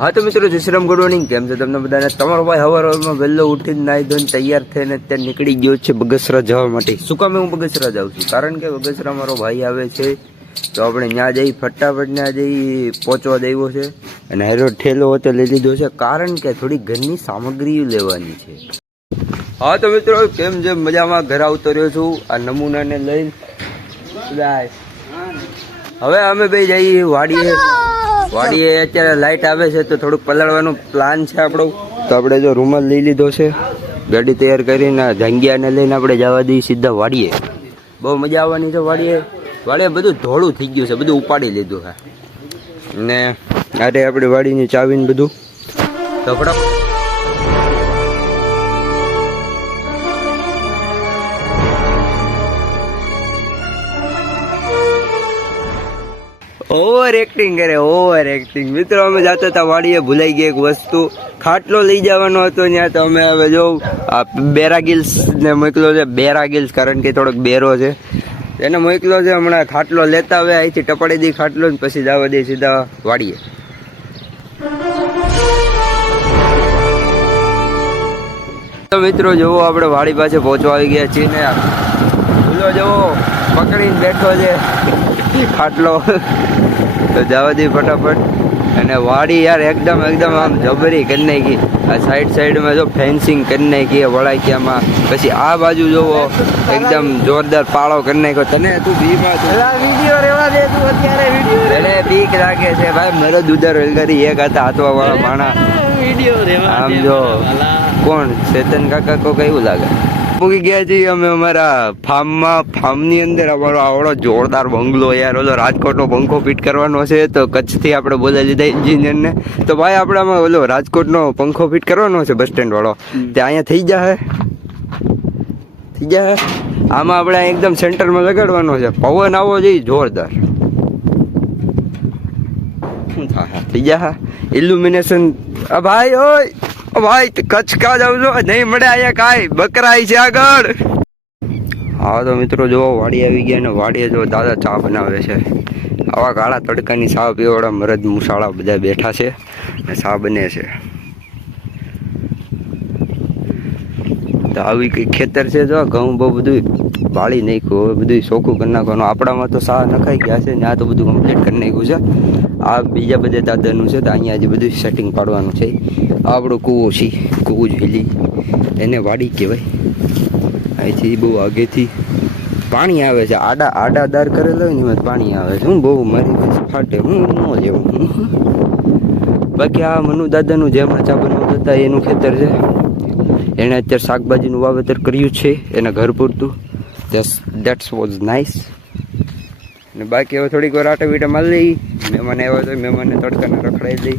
હા તો મિત્રો જસરામ ગુડ મોર્નિંગ કેમ છે તમને બધાને? તમારો ભાઈ હવાર હવારમાં વહેલો ઉઠીને નાહી ધોઈને તૈયાર થઈને અત્યારે નીકળી ગયો છે બગસરા જવા માટે. શું કામ હું બગસરા જાઉં છું? કારણ કે બગસરા મારો ભાઈ આવે છે, તો આપણે ત્યાં જઈ, ફટાફટ ત્યાં જઈ પહોંચવા દેવો છે. અને હેરો ઠેલો હતો લઈ લીધો છે, કારણ કે થોડી ઘરની સામગ્રી લેવાની છે. હા તો મિત્રો, કેમ છે મજામાં ઘર આવતો રહ્યો છું, આ નમૂનાને લઈને. હવે અમે બે જઈએ, વાડીએ. વાડીએ અત્યારે લાઈટ આવે છે તો થોડુંક પલળવાનું પ્લાન છે આપણો. તો આપણે જો રૂમાલ લઈ લીધો છે. ગાડી તૈયાર કરીને જાંગિયાને લઈને આપણે જવા દઈએ સીધા વાડીએ. બહુ મજા આવવાની છે વાડીએ. વાડીએ બધું ધોળું થઈ ગયું છે, બધું ઉપાડી લીધું છે. ને અરે આપણે વાડીની ચાવીને બધું. તો ઓવર એક્ટિંગ કરે ઓવર એક્ટિંગ મિત્રો, અમે જતા હતા વાડીએ ભૂલાઈ ગઈ એક વસ્તુ. ખાટલો લઈ જવાનો હતો ત્યાં, તો અમે હવે જો, આ બેરાગિલ્સ ને મોકલો છે. બેરાગિલ્સ કારણ કે થોડોક બેરો છે. એને મોકલો છે, હમણાં ખાટલો લેતા હવે અહીંથી ટપાડી દઈ ખાટલો ને પછી જવા દઈ સીધા વાડીએ. તો મિત્રો, જુઓ આપણે વાડી પાસે પહોંચવા આવી ગયા છીએ ને. ભૂલો જુઓ, પકડીને બેઠો છે. ખાટલો તો જવા દે ફટાફટ. અને વાડી યાર એકદમ એકદમ આમ જબરી કરી નાખી. આ સાઈડ સાઈડમાં જો ફેન્સિંગ કરી નાખી વળાકિયામાં. પછી આ બાજુ જોવો એકદમ જોરદાર પાળો કરી નાખ્યો. તને તું બીમાં વીડિયો રેવા દે તું અત્યારે વીડિયો તને બીક લાગે છે ભાઈ મારો દુધાર કરી એક હતા હાથવા વાળા માણા. વીડિયો રેવા આમ જો કોણ? ચેતન કાકા કો કેવું લાગે? પૂગી ગયા છીએ. અમે અમારા ફાર્મમાં ફાર્મની અંદર અમારો આવડો જોરદાર બંગલો યાર. ઓલો રાજકોટનો પંખો ફિટ કરવાનો છે તો કચ્છથી આપણે બોલાવી લીધા એન્જિનિયરને. તો ભાઈ આપણે આમાં ઓલો રાજકોટનો પંખો ફિટ કરવાનો છે બસ સ્ટેન્ડ વાળો. તે અહીંયા થઈ જાય થઈ જાય આમાં આપણે એકદમ સેન્ટરમાં લગાડવાનો છે. પવન આવો જોઈએ જોરદાર. શું થાય? થઈ જાય ઇલ્યુમિનેશન આ ભાઈ ઓય! ભાઈ કચકા જાવ છો? નહીં મળે અહીંયા કાંઈ. બકરાય છે આગળ. હા, તો મિત્રો જો વાડી આવી ગયા ને વાડીએ જો દાદા ચા બનાવે છે. આવા કાળા તડકાની ચા પીવાળા મરદ મુસાળા બધા બેઠા છે ને ચા બને છે. તો આવી કઈ ખેતર છે જો, ઘઉં બહુ બધું વાળી નાખ્યું, હવે બધું ચોખ્ખું કરી નાખવાનું. આપણામાં તો સાહ નખાઈ ગયા છે ને આ તો બધું કમ્પ્લીટ કરી નાખ્યું છે. આ બીજા બધા દાદાનું છે, તો અહીંયા આજે બધું સેટિંગ પાડવાનું છે. આપણો કૂવો છે, કૂવો જ હિલી એને વાડી કહેવાય. અહીંથી બહુ આગેથી પાણી આવે છે. આડા આડાદાર કરેલો હોય ને એમાં પાણી આવે છે. હું બહુ મારી ફાટે. હું ન જેવું બાકી આ મનુ દાદાનું જે હમણાં ચા બનાવતા હતા, એનું ખેતર છે. એણે અત્યારે શાકભાજીનું વાવેતર કર્યું છે, એના ઘર પૂરતું. દેટ્સ વોઝ નાઇસ ને બાકી હવે થોડીક વાર આટા વીટા મારી લઈ. મહેમાન આવ્યા તો મહેમાનને તડકાને રખડાવી દઈ.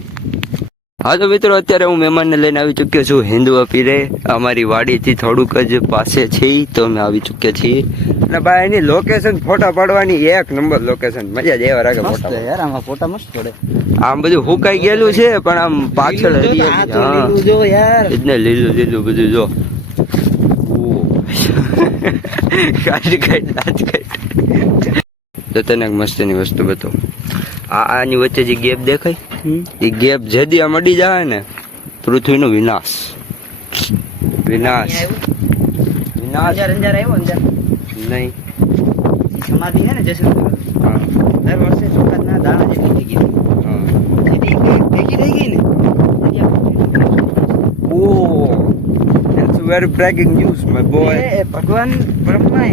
હા તો મિત્રો અત્યારે હું મહેમાનને લઈને આવી ચૂક્યો છું. હિન્દુ અપીરે અમારી વાડીથી થોડુંક જ પાસે છે તો અમે આવી ચૂક્યા છીએ. અને ભાઈ એની લોકેશન ફોટા પાડવાની એક નંબર લોકેશન મજા જ એવા રાખે મસ્ત ફોટા યાર આમાં ફોટા મસ્ત પડે. આમ બધું હુકાઈ ગયેલું છે પણ આમ પાછળ એટલે લીલું લીલું બધું જો. કાઢ કાઢ દાંત કાઢ તો તને મસ્તની વસ્તુ બતાવું. આ આની વચ્ચે જે ગેપ દેખાય એ ગેપ જદી મડી જાય ને પૃથ્વીનો વિનાશ. વિનાશ. વિનાશ. અંજાર આવ્યો અંજાર? નહીં. સમાધિ છે ને હા. દર વર્ષે દાણા જેટલી થઈ ગઈ. ભેગી થઈ ગઈ ને Oh, that's very breaking news boy. એ ભગવાન બ્રહ્માએ.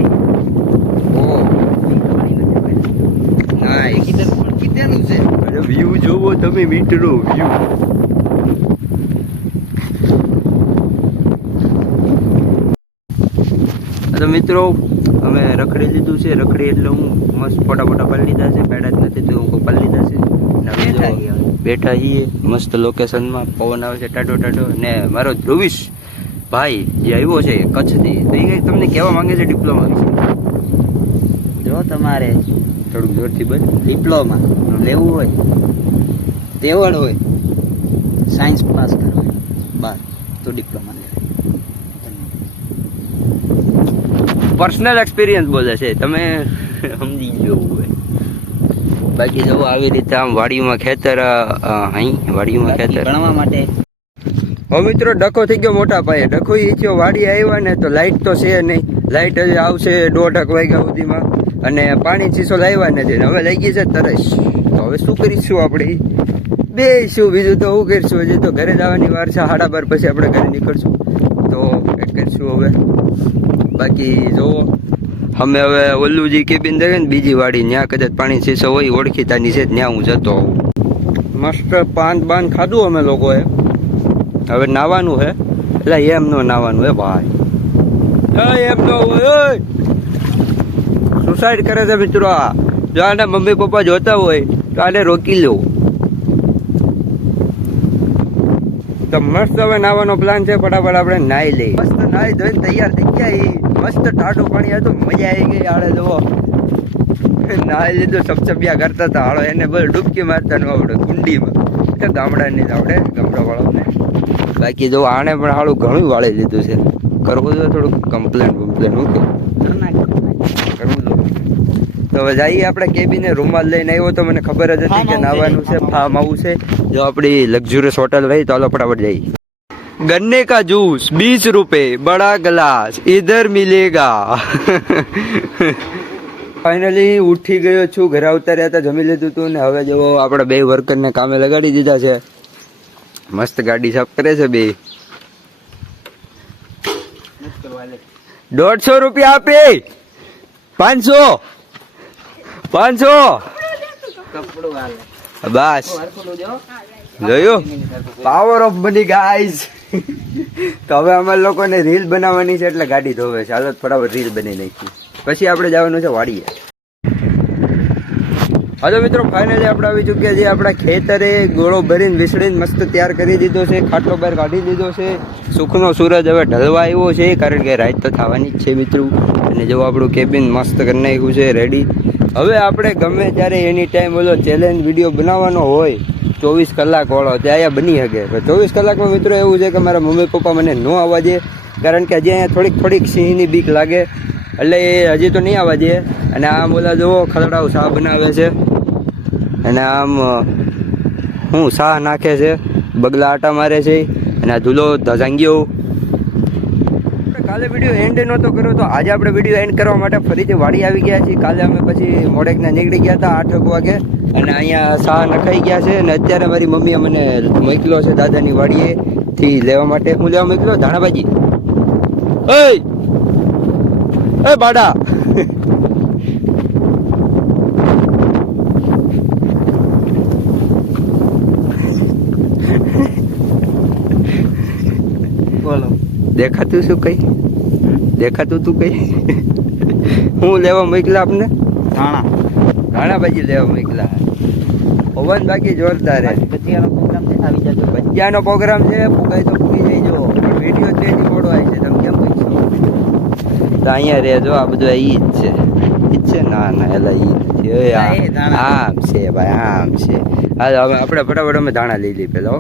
કીધેલું પણ કીધેલું છે. વ્યૂ જોવો તમે મિત્રો વ્યૂ તો મિત્રો અમે રખડી લીધું છે. રખડી એટલે હું મસ્ત ફોટા ફોટા પાડી લીધા છે. પેડા જ નથી તો હું પાડી લીધા છે. બેઠા છીએ. મસ્ત લોકેશનમાં પવન આવે છે. ટાટો ટાટો ને મારો ધ્રુવીશ ભાઈ જે આવ્યો છે કચ્છથી તો એ કંઈક તમને કહેવા માંગે છે ડિપ્લોમા વિશે? જો તમારે થોડુંક જોરથી બસ ડિપ્લોમા લેવું હોય તેવડ હોય સાયન્સ પાસ કરવું બાર તો ડિપ્લોમા લેવું. પર્સનલ એક્સપિરિયન્સ બોલે છે. તમે સમજી જવું હોય. બાકી જવું આવી રીતે આમ વાડીમાં ખેતર અહીં વાડીમાં ખેતર. ભણવા માટે? હવે મિત્રો ડખો થઈ ગયો મોટા પાયે. ડખો ઈ થયો વાડી આવ્યા ને તો લાઇટ તો છે નહીં. લાઇટ હજી આવશે દોઢક વાગ્યા સુધીમાં. અને પાણી ચીસો લાવ્યા નથી હવે લઈ ગઈ છે તરસ. તો હવે શું કરીશું આપણે? બે શું બીજું તો શું કરીશું? હજી તો ઘરે જવાની વાર છે. સાડા બાર પછી આપણે ઘરે નીકળશું. તો એ કરીશું હવે. બાકી જોવો અમે હવે ઓલું જે કેબિન દેવે ને, બીજી વાડી, ત્યાં કદાચ પાણી ચીસો હોય, ઓળખીતાની છે, ત્યાં હું જતો હોઉં. મસ્ત પાન બાન ખાધું અમે લોકોએ. હવે નાવાનું હે. એટલે એમ નો નાવાનું હે, ભાઈ. એમનો હોય સુસાઇડ કરે છે મિત્રો. જો આને મમ્મી પપ્પા જોતા હોય, તો આને રોકી લો. તો મસ્ત હવે નાવાનો પ્લાન છે. ફટાફટ આપણે નાહી લઈએ. મસ્ત નાહી ધોઈને તૈયાર થઈ ગયા મસ્ત ઠાડું પાણી હતું. મજા આવી ગઈ આડે જુઓ. નાહી લીધું સપસપિયા કરતા હતા. હાલો, એને બસ ડૂબકી મારતા નું આવડે, કુંડીમાં. એટલે ગામડાની જ આવડે ગામડાવાળાને બાકી જો આણે પણ હાળું ઘણું વાળી લીધું છે. કરવું જોઈએ, થોડુંક કમ્પ્લેન બમ્પ્લેન હું કે તો હવે જઈએ આપણે કેબિને રૂમાલ લઈને આવ્યો તો મને ખબર જ હતી કે Farm house નાવાનું છે છે. ફાર્મ આવું છે જો આપણી લક્ઝુરિયસ હોટલ રહી તો હાલો ફટાફટ જઈએ गन्ने का जूस बीस रुपए बड़ा ग्लास इधर मिलेगा ફાઇનલી ઉઠી ગયો છું ઘરે ઉતાર્યા હતા જમી લીધું હતું ને હવે જો આપણે બે વર્કરને કામે લગાડી દીધા છે મસ્ત ગાડી સાફ કરે છે બે દોઢસો રૂપિયા આપે પાંચસો પાંચસો. હાલે બસ. જોયું? પાવર ઓફ મની ગાઈઝ તો હવે અમારા લોકોને રીલ બનાવવાની છે એટલે ગાડી ધોવે છે. હાલત ફટાફટ રીલ બની નાખી પછી આપણે જવાનું છે વાડીએ. હા મિત્રો ફાઇનલી આપણે આવી ચૂક્યા છીએ. આપણા ખેતરે ગોળો ભરીને વિસળીને મસ્ત તૈયાર કરી દીધો છે. ખાટલો બહાર કાઢી દીધો છે. સુખનો સૂરજ હવે ઢલવા આવ્યો છે કારણ કે રાત તો થવાની જ છે મિત્રો. અને જો આપણું કેબિન મસ્ત કરી નાખ્યું છે રેડી હવે આપણે ગમે ત્યારે એની ટાઈમ ઓલો ચેલેન્જ વીડિયો બનાવવાનો હોય, ચોવીસ કલાક વાળો, તે અહીંયા બની શકે. ચોવીસ કલાકમાં મિત્રો એવું છે કે મારા મમ્મી પપ્પા મને ન આવવા દે, કારણ કે હજી અહીંયા થોડીક થોડીક સિંહની બીક લાગે, એટલે એ હજી તો નહીં આવવા દે. અને આમ ઓલા જુઓ ખલડાવ શાહ બનાવે છે. અને આમ હું શાહ નાખે છે, બગલા આટા મારે છે, અને આ ધૂલો ધજાંગીઓ કાલે વીડિયો એન્ડ નહોતો કર્યો તો આજે આપણે વીડિયો એન્ડ કરવા માટે ફરીથી વાડી આવી ગયા છીએ. કાલે અમે પછી મોડેકના નીકળી ગયા હતા આઠ વાગે અને અહીંયા શાહ નખાઈ ગયા છે અને અત્યારે મારી મમ્મીએ મને મોકલો છે દાદાની વાડીએ થી લેવા માટે. હું લેવા મોકલ્યો ધાણાભાજી એ બાડા બોલો દેખાતું શું કઈ? દેખાતું તું કઈ? હું લેવા મોકલા આપને? ધાણા. ધાણા ભાજી લેવા મોકલા. પવન બાકી જોરદાર ભજીયાનો પ્રોગ્રામ છે આવી જજો. ભજીયાનો પ્રોગ્રામ છે ફુગાઈ તો ફૂગી જઈજો વીડિયો ચેન્જ એની મોડો આવે છે તમે કેમ કહીશો તો અહીંયા રહેજો આ બધું ઈ જ છે. ઈ જ છે? ના ના એટલે ઈ જ છે. એ ના, એ આ- ધાણા. આમ છે ભાઈ આમ છે. હવે આપણે ફટાફટ અમે ધાણા લઈ લઈ પેલા.